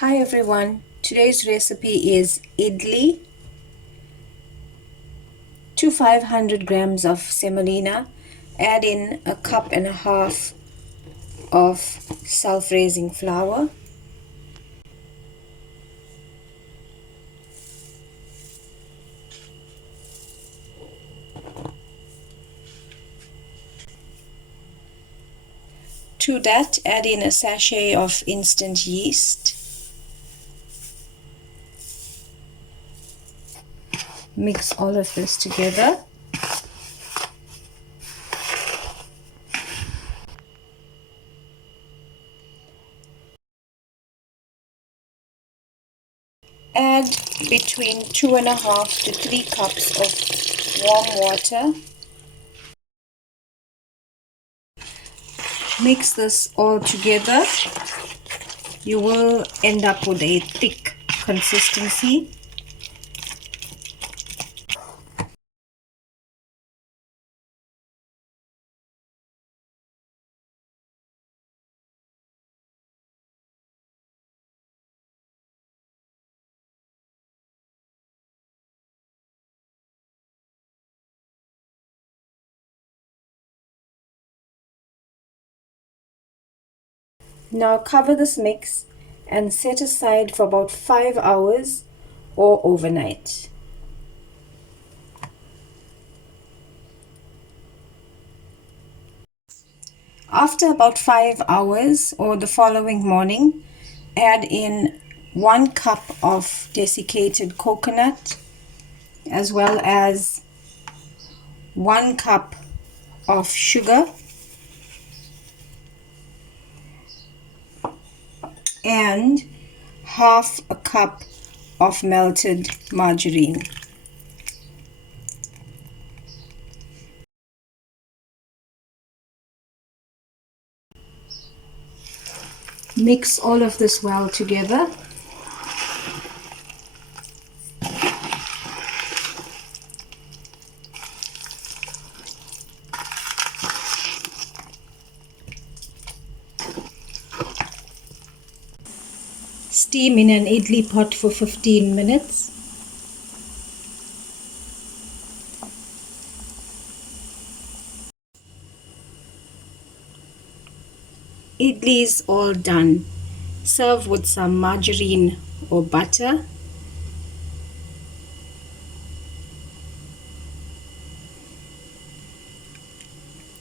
Hi everyone, today's recipe is idli. To 500 grams of semolina, add in a cup and a half of self-raising flour. To that, add in a sachet of instant yeast. Mix all of this together. Add between 2.5 to 3 cups of warm water. Mix this all together. You will end up with a thick consistency. Now cover this mix and set aside for about 5 hours or overnight. After about 5 hours or the following morning, add in 1 cup of desiccated coconut as well as 1 cup of sugar and half a cup of melted margarine. Mix all of this well together. Steam in an idli pot for 15 minutes. Idli is all done. Serve with some margarine or butter.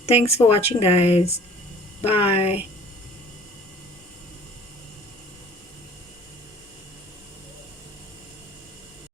Thanks for watching, guys. Bye.